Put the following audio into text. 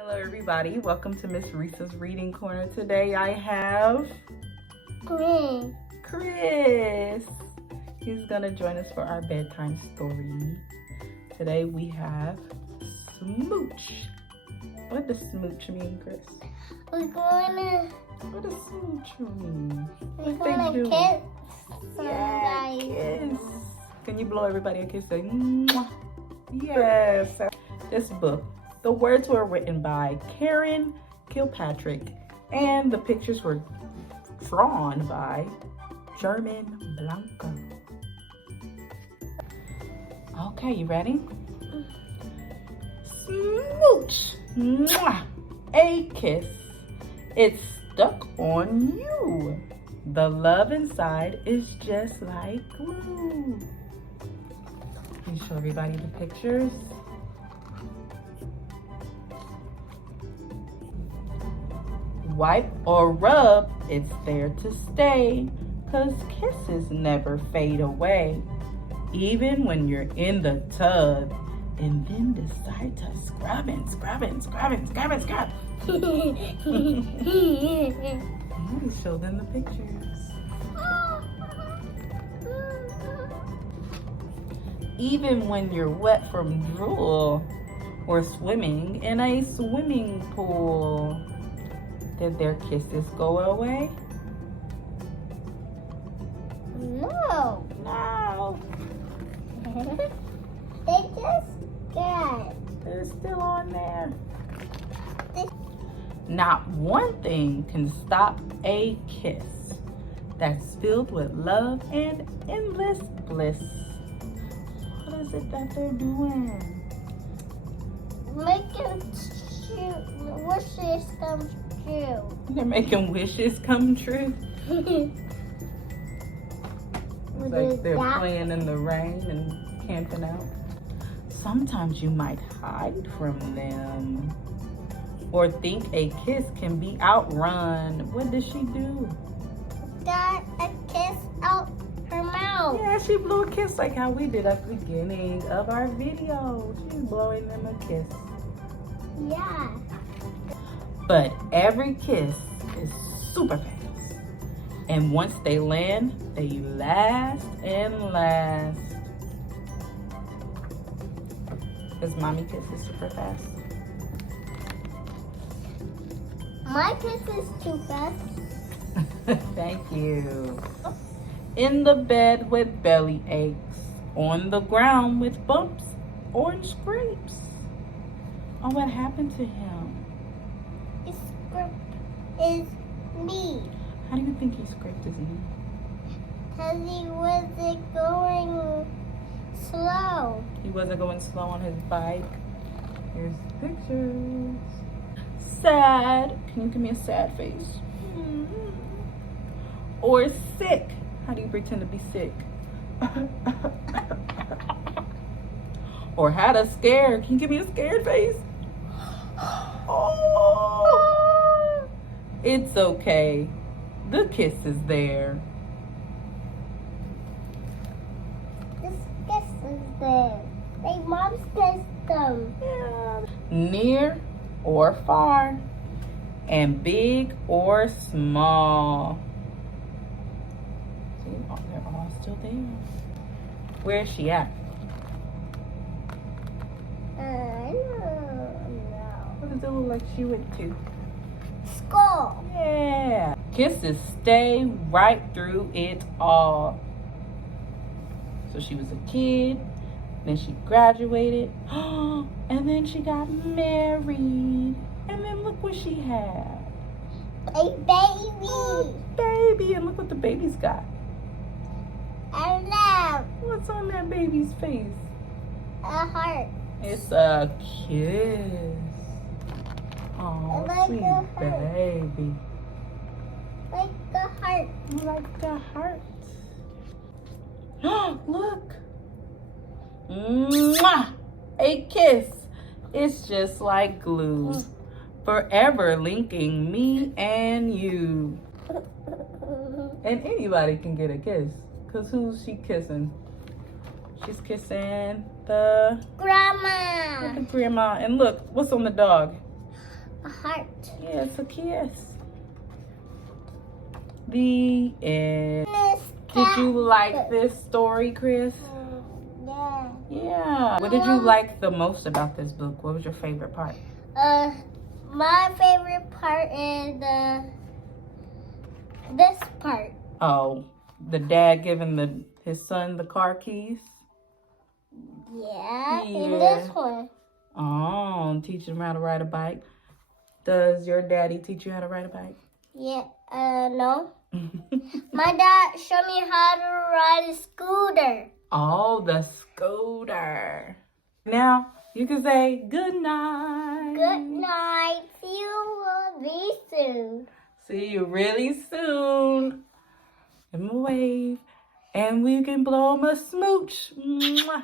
Hello everybody, welcome to Miss Teresa's Reading Corner. Today I have Chris. He's gonna join us for our bedtime story. Today we have Smooch. What does Smooch mean, Chris? What does Smooch mean? We're gonna kiss somebody. Kiss. Can you blow everybody a kiss? Say, mwah. Yes. This book, the words were written by Kilpatrick, and the pictures were drawn by Germán Blanco. Okay, you ready? Smooch. Mwah. A kiss. It's stuck on you. The love inside is just like glue. Can you show everybody the pictures? Wipe or rub, it's there to stay, 'cause kisses never fade away. Even when you're in the tub and then decide to scrub. Let me show them the pictures. Even when you're wet from drool or swimming in a swimming pool, did their kisses go away? No. They just got. They're still on there. Not one thing can stop a kiss that's filled with love and endless bliss. What is it that they're doing? Making wishes come true. They're making wishes come true. It's like they're playing in the rain and camping out. Sometimes you might hide from them or think a kiss can be outrun. What does she do? Got a kiss out her mouth. Yeah, she blew a kiss like how we did at the beginning of our video. She's blowing them a kiss. Yeah. But every kiss is super fast. And once they land, they last and last. Does mommy kisses super fast? My kiss is too fast. Thank you. In the bed with belly aches, on the ground with bumps or scrapes. Oh, what happened to him? His script is me. How do you think he scraped his knee? Because he wasn't going slow. He wasn't going slow on his bike. Here's the pictures. Sad. Can you give me a sad face? Or sick. How do you pretend to be sick? Or had a scare. Can you give me a scared face? Oh, it's okay. The kiss is there. This kiss is there. They mom's kissed them. Yeah. Near or far, and big or small. See, oh, they're all still there. Where is she at? What does it look like she went to? School. Yeah. Kisses stay right through it all. So she was a kid, then she graduated, and then she got married. And then look what she had. A baby. Baby, and look what the baby's got. Aloud. What's on that baby's face? A heart. It's a kiss. Oh, Like sweet a heart. baby. Like a heart. Like the heart. Look. Mwah! A kiss. It's just like glue. Forever linking me and you. And anybody can get a kiss. Because who's she kissing? She's kissing the grandma. grandma. And look, what's on the dog? A heart. Yeah, it's a kiss. The end. Did you like this story, Chris? Yeah. Yeah. What did you like the most about this book? What was your favorite part? My favorite part is this part. Oh, the dad giving his son the car keys? Yeah, and this one. Oh, teaching him how to ride a bike. Does your daddy teach you how to ride a bike? Yeah, no. My dad showed me how to ride a scooter. Oh, the scooter. Now you can say good night. Good night. See you really soon. See you really soon. Give him a wave. And we can blow him a smooch. Mwah.